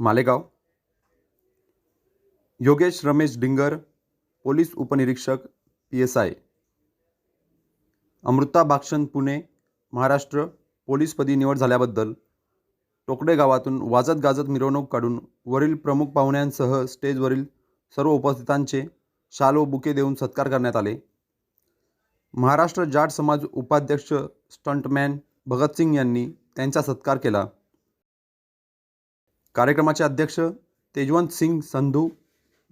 Malegaon. Yogesh Ramesh Dingar police उपनिरीक्षक P S I. Amrita Bakshan Pune Maharashtra पोलीसपदी निवड झाल्याबद्दल टोकडे गावातून वाजत गाजत मिरवणूक काढून वरील प्रमुख पाहुण्यांसह स्टेजवरील सर्व उपस्थितांचे शाल व बुके देऊन सत्कार करण्यात आले. महाराष्ट्र जाट समाज उपाध्यक्ष स्टंटमॅन भगतसिंग यांनी त्यांचा सत्कार केला. कार्यक्रमाचे अध्यक्ष तेजवंत सिंग संधू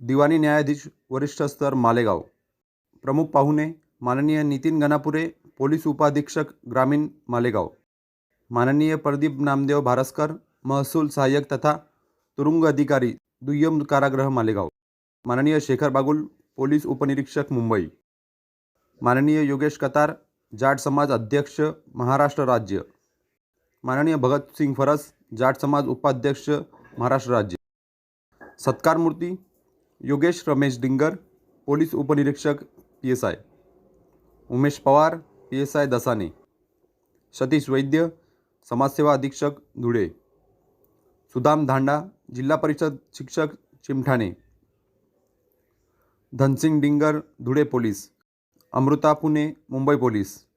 दिवाणी न्यायाधीश वरिष्ठ स्तर मालेगाव. प्रमुख पाहुणे माननीय नितीन गणापुरे पोलीस उपाधीक्षक ग्रामीण मालेगाव. माननीय प्रदीप नामदेव भारसकर महसूल सहाय्यक तथा तुरुंग अधिकारी दुय्यम कारागृह मालेगाव. माननीय शेखर बागुल पोलीस उपनिरीक्षक मुंबई. माननीय योगेश कतार जाट समाज अध्यक्ष महाराष्ट्र राज्य. माननीय भगतसिंग फरस जाट समाज उपाध्यक्ष महाराष्ट्र राज्य. सत्कारमूर्ती योगेश रमेश डिंगर पोलीस उपनिरीक्षक P S I. Umesh Pawar P S I Dasane. Satish Vaidya समाजसेवा अधीक्षक धुळे. सुदाम धांडा जिल्हा परिषद शिक्षक चिमठाणे. धनसिंग डिंगर धुळे पोलीस. अमृता पुणे मुंबई पोलीस.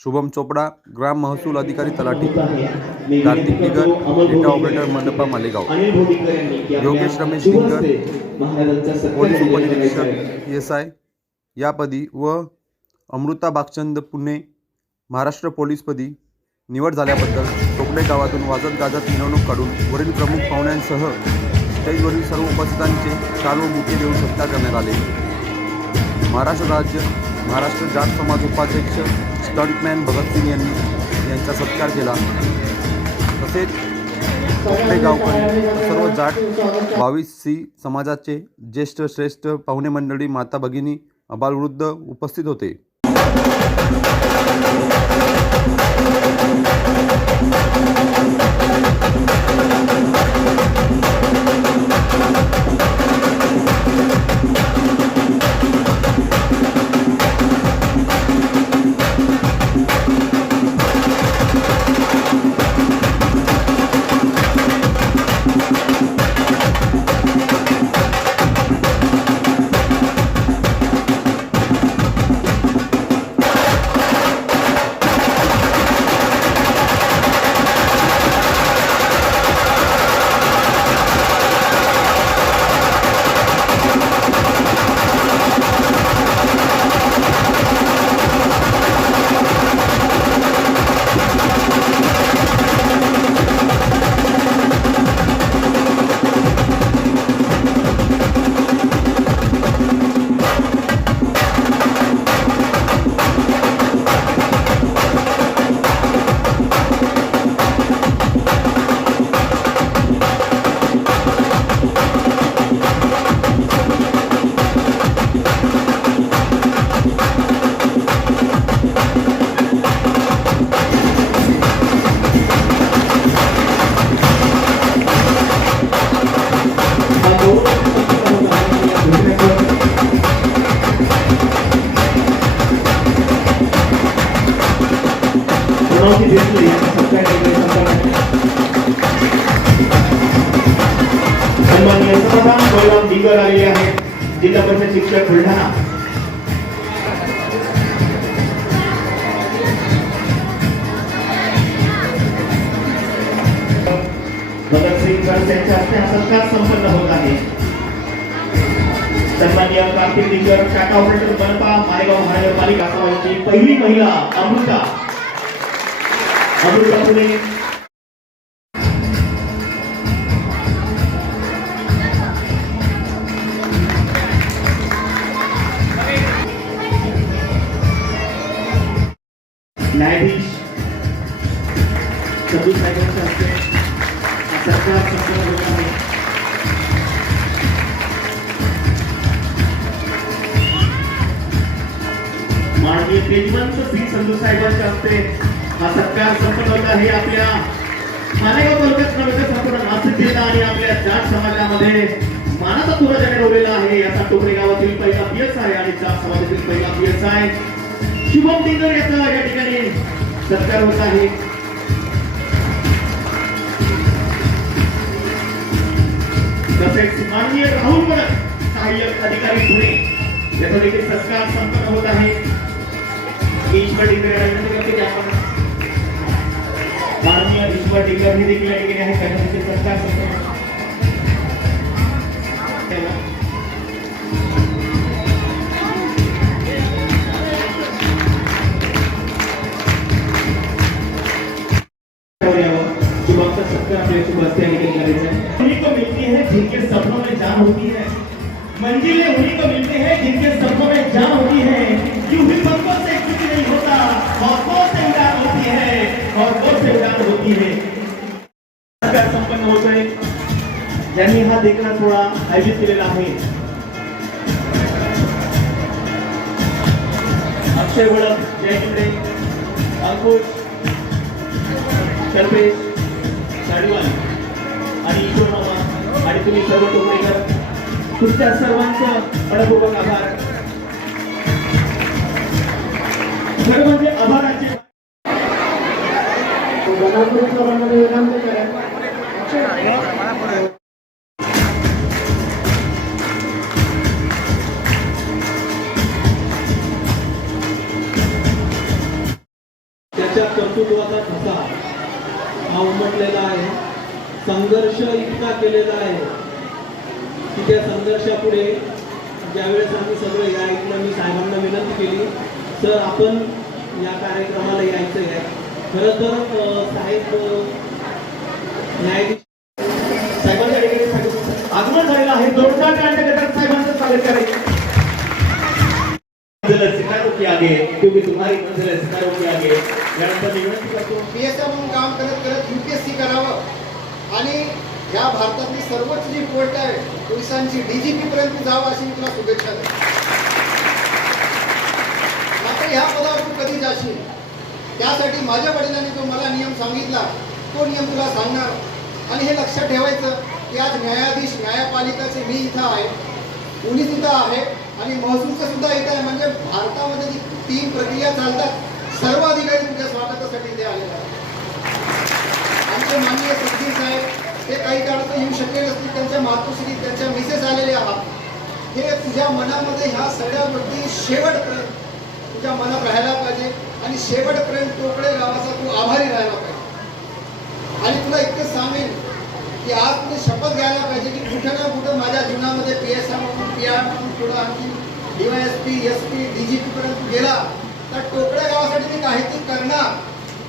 शुभम चोपडा ग्राम महसूल अधिकारी तलाठी कार्तिक निगर डेटा ऑपरेटर मंडपा मालेगाव. योगेश रमेश निगर पोलीस उपनिरीक्षक एस आय यापदी व अमृता बागचंद पुणे महाराष्ट्र पोलीसपदी निवड झाल्याबद्दल टोकडे गावातून वाजत गाजत मिरवणूक काढून वरील प्रमुख पाहुण्यांसह स्टेजवरील सर्व उपस्थितांचे शाल व बुके देऊन सत्कार करण्यात आले. महाराष्ट्र राज्य महाराष्ट्र जाट समाज उपाध्यक्ष स्टंटमॅन भगतसिंग यांनी यांचा सत्कार केला तसेच गावकर सर्व जाट बावीस सी समाजाचे ज्येष्ठ श्रेष्ठ पाहुणे मंडळी माता भगिनी अबालवृद्ध उपस्थित होते बनवती दिसली सत्कार केले सन्माननीय समाधान बळराम दिगर आलेले आहेत. जिल्हा परिषद शिक्षक बुलढाणा. भगतसिंग गड यांच्या हस्ते हा सत्कार संपन्न होत आहे. सन्माननीय कार्तिक दिगर शाखा ऑपरेटर बनपा मालेगाव महानगरपालिका समाजाची पहिली महिला अमृता. अमृता फुले न्यायाधीश संदीप साहेबांच्या हस्ते हा संपन्न होत आहे माननीय तेजवंत सिंग संधू साहेबांच्या हस्ते हा सत्कार संपन्न होत आहे. आपल्या मालेगाव तालुक्यात नव्हे संपूर्ण नाशिक जिल्हा आणि आपल्या जाट समाजामध्ये मानाचा तुरा ज्याने आहे याचा टोकरे गावातील पहिला पीएस आहे आणि जाट समाजातील पहिला पीएस आहे शुभम दिगर याचा या ठिकाणी सत्कार होत आहे. तसेच माननीय राहुल मडक सहाय्यक अधिकारी पुणे याचा देखील सत्कार संपन्न होत आहे. ईश्वर विनंती करते की आपण माननीय ईश्वर डिग्री हे देखील या ठिकाणी आहे त्यांना देखील सत्कार संपन्न ठेवा. और यावं. शुभमचा सत्कार आपल्या शुभ हस्ते या ठिकाणी करायचा आहे. उन्हीं को मिलती है जिनके सपनों में जान होती है मंजिलें उन्हीं को मिलते हैं जिनके सपनों में जान होती है यूं ही पंखों से कुछ नहीं होता सत्कार संपन्न होतोय ज्यांनी हा देखणा सोहळा आयोजित केलेला आहे. अक्षय वळक जय शिंदे अंकुश कल्पेश साडीवाल आणि ईश्वर मामा. आणि तुम्ही सर्व टोकरेकर तुमच्या सर्वांचं मनपूर्वक आभार. खरं म्हणजे आभाराचे त्याच्या कर्तृत्वाचा ठसा हा उमटलेला आहे. संघर्ष इतका केलेला आहे की त्या संघर्षापुढे ज्यावेळेस आम्ही सगळे या इथलं मी साहेबांना विनंती केली सर आपण या कार्यक्रमाला यायचं आहे खरं तर साहेब न्यायाधीश साहेबांच्या ठिकाणी साहेब- आगमन झालेलं आहे जोरदार कांड करतात साहेबांचं स्वागत करायचं मंजिल सितारों के आगे. क्योंकि तुम्हारी मंजिल है सितारों के आगे. यानंतर मी विनंती करतो. पीएसआय म्हणून काम करत करत युपीएससी करावं. आणि ह्या भारतातली सर्वोच्च जी कोर्ट आहे पोलिसांची डीजीपी पर्यंत जावं अशी मी तुला शुभेच्छा देतो. मात्र ह्या पदावर तू कधी जाशील? त्यासाठी माझ्या वडिलांनी जो मला नियम सांगितला तो नियम तुला सांगणार. आणि हे लक्षात ठेवायचं की आज न्यायाधीश न्यायपालिकाचे मी इथं आहे. पोलीस इथं आहे. आणि महसूलचं सुद्धा इथं आहे. म्हणजे भारतामध्ये जी तीन प्रक्रिया चालतात सर्व अधिकारी तुमच्या स्वागतासाठी इथे आलेले आहेत. आमचे माननीय सचिव साहेब हे काही काळात येऊ शकले नसतील. त्यांच्या मातोश्री त्यांच्या मिसेस आलेले आहात. हे तुझ्या मनामध्ये ह्या सगळ्या गोष्टी शेवटपर्यंत तुझ्या मनात राहायला पाहिजे. आणि शेवटपर्यंत तोकडे गावाचा तू आभारी राहायला पाहिजे. आणि तुला इतकं सांगेन की आज तुझी शपथ घ्यायला पाहिजे की कुठं ना कुठं म्हणजे पी एस आय म्हणून पी आर म्हणून पुढं आणखी DY S P S P D G पीपर्यंत गेला. तर टोकड्या गावासाठी मी काहीतरी करणार.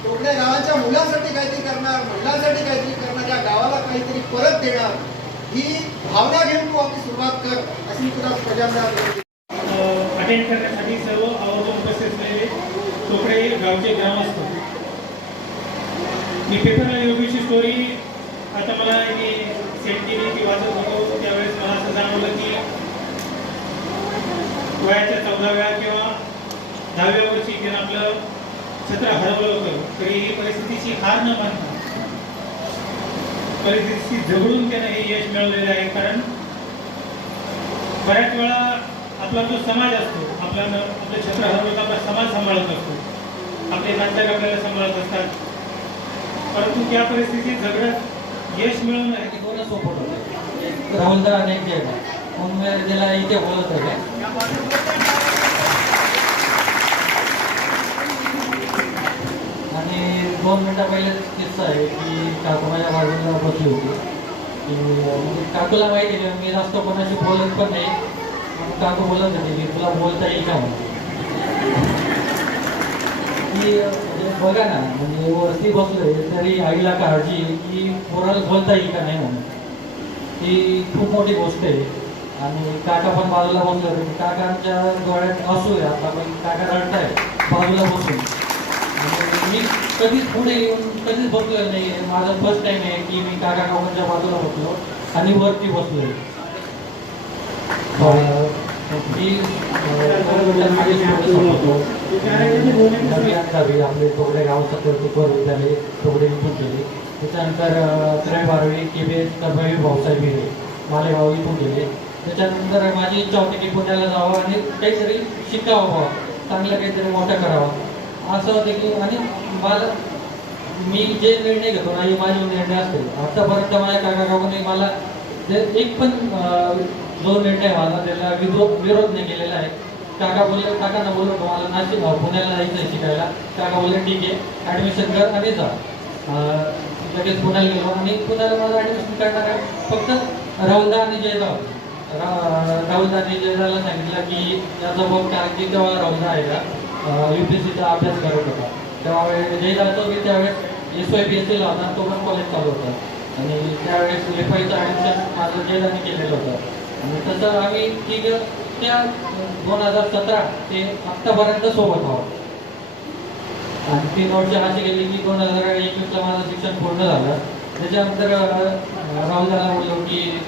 टोकड्या गावाच्या मुलांसाठी काहीतरी करणार महिलांसाठी काहीतरी करणार या गावाला काहीतरी परत देणार. ही भावना घेऊन तू आपली सुरुवात कर अशी तुला पहिल्यांदा अटेंड करण्यासाठी सर्व आवर्जून उपस्थित असलेले चोपडे गावचे ग्रामस्थ. मी पेपरला योगीची स्टोरी आता मला मी सेंड केली की वाचत होतो त्यावेळेस मला असं जाणवलं की वयाच्या चौदाव्या किंवा दहाव्या वर्षी त्यानं आपलं छत्र हरवलं होतं तरी ही परिस्थितीची हार न मानता परिस्थितीशी झगडून त्यानं हे यश मिळवलेलं आहे. कारण बऱ्याच वेळा आपला जो समाज असतो आपला आपलं छत्र हरवलं आपला समाज सांभाळत असतो. आपले नाटक आपल्याला सांभाळत असतात. परंतु त्या परिस्थितीत झगडत यश मिळवणं कोण सपोर्ट होते. राहुलदा आणि जयदा म्हणून त्याला इथे बोलत होते. आणि दोन मिनटा पहिले किस्सा आहे की काकू माझ्या बाजूला बसली होती. की म्हणजे काकूला माहिती आहे मी जास्त कोणाशी बोलत पण नाही. मग काकू बोलत होती की तुला बोलता येईल का? की म्हणजे बघा ना म्हणजे वरती बसलोय तरी आईला काळजी की पोराला बोलता येईल का नाही म्हणून. ही खूप मोठी गोष्ट आहे. आणि काका पण बाजूला बसले होते. काकांच्या डोळ्यात असू द्या आता पण काका रडताय बाजूला बसून. मी कधीच पुढे येऊन कधीच बसलेलं नाही. आहे माझा फर्स्ट टाइम आहे की मी काका काकांच्या बाजूला बसलो आणि वरती बसलोय. आपले तोगडे गाव सत्तर विद्यालय तोगडे इथून गेले त्याच्यानंतर त्रय बारावी K B S Karmaveer Bhausaheb Hire Malegaon इथून गेले त्याच्यानंतर माझी इच्छा होती की पुण्याला जावं आणि काहीतरी शिकावं बुवा. चांगलं काहीतरी मोठं करावं. असं होतं की आणि मला मी जे निर्णय घेतो ना हे माझे निर्णय असतील. आतापर्यंत माझ्या काका काकूने मला जे एक पण जो निर्णय माझा त्याला विरोध विरोध नाही केलेला आहे. काका बोलले काकांना बोललो मला नाशिक पुण्याला जायचं आहे शिकायला. काका बोलले ठीक आहे ॲडमिशन कर आणि जा. लगेच पुण्याला गेलो. आणि पुण्याला माझं ॲडमिशन करणार आहे. फक्त राहुलदा आणि जयगाव रा- जयदाला सांगितलं की त्याचा बघ कारण की तेव्हा राहुलदा आहे का यू पी सीचा अभ्यास करत होता. तेव्हा जयदाचं की त्यावेळेस एस वाय पी एस सीला होता तो पण कॉलेज चालू होता. आणि त्यावेळेस एफ आयचं ॲडमिशन माझं जयदाने केलेलं होतं. आणि तसं आम्ही ठीक त्या दोन हजार सतरा ते आत्तापर्यंत सोबत आहोत. आणि ती नोटच्या अशी गेली की दोन हजार एकवीसला माझं शिक्षण पूर्ण झालं. त्याच्यानंतर राहुल झाला म्हणलो की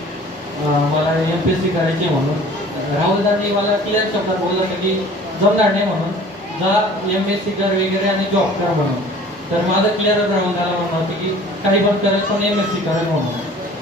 मला एम पी एस सी करायची आहे म्हणून. दादी मला क्लिअर शब्दात बोललं होतं की जमणार नाही म्हणून. जा एम एस सी कर वगैरे आणि जॉब कर म्हणून. तर माझं क्लिअरच राहुलदाला म्हणणं होतं की काही पण करत पण एम एस सी करत म्हणून.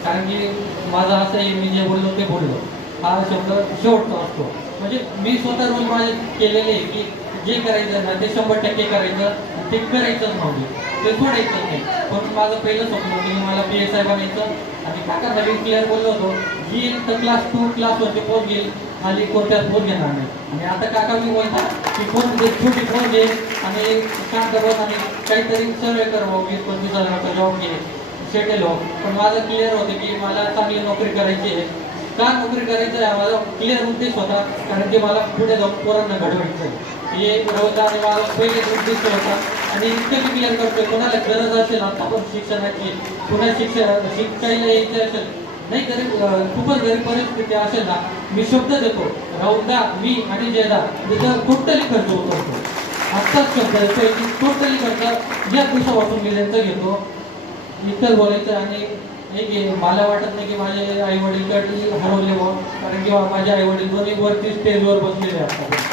कारण की माझं असं आहे मी जे बोललो ते बोललो. हा शब्द शेवटचा असतो. म्हणजे मी स्वतः रोल माझे केलेले आहे की जे करायचं ना ते शंभर टक्के करायचं ते करायचंच नव्हते ते सोडायचं नाही पण माझं पहिलं स्वप्न होतं की मला पी एस आय बनायचं. आणि काका नवीन क्लिअर बोललो होतो येईल तर क्लास टू क्लास वरती फोन घेईल खाली कोणत्याच फोन घेणार नाही. आणि आता काका मी बोलतात की फोन छोटी फोन घे आणि काम करत आणि काहीतरी सर्वे कर वीस पंचवीस हजाराचा जॉब घे सेटल हो. पण माझं क्लिअर होतं की मला चांगली नोकरी करायची आहे. का नोकरी करायचं आहे? माझा क्लिअर उद्देश होता कारण की मला पुढे जाऊन पोरांना घडवायचं आहे. हे होता आणि माझा पहिले उद्देश होता. आणि इतकं मी क्लिअर करतोय कोणाला गरज असेल आता पण शिक्षणाची पुन्हा शिक्षण शिकायला यायचं असेल नाही तरी खूपच गरीब परिस्थिती असेल ना मी शब्द देतो राहुलदा मी आणि जयदा त्याचा टोटली खर्च होतो आत्ताच शब्द येतोय की टोटली खर्च या दिवसापासून मी त्यांचं घेतो. इतर बोलायचं आणि एक मला वाटत नाही की माझे आई वडील हरवले व कारण की माझे आई वडील दोन्ही वरती स्टेजवर बसलेले असतात.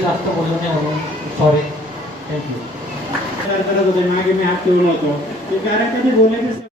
जास्त बोललो नाही म्हणून सॉरी थँक्यू करत होते. मागे मी हात ठेवला होतो. ते कारण कधी बोलले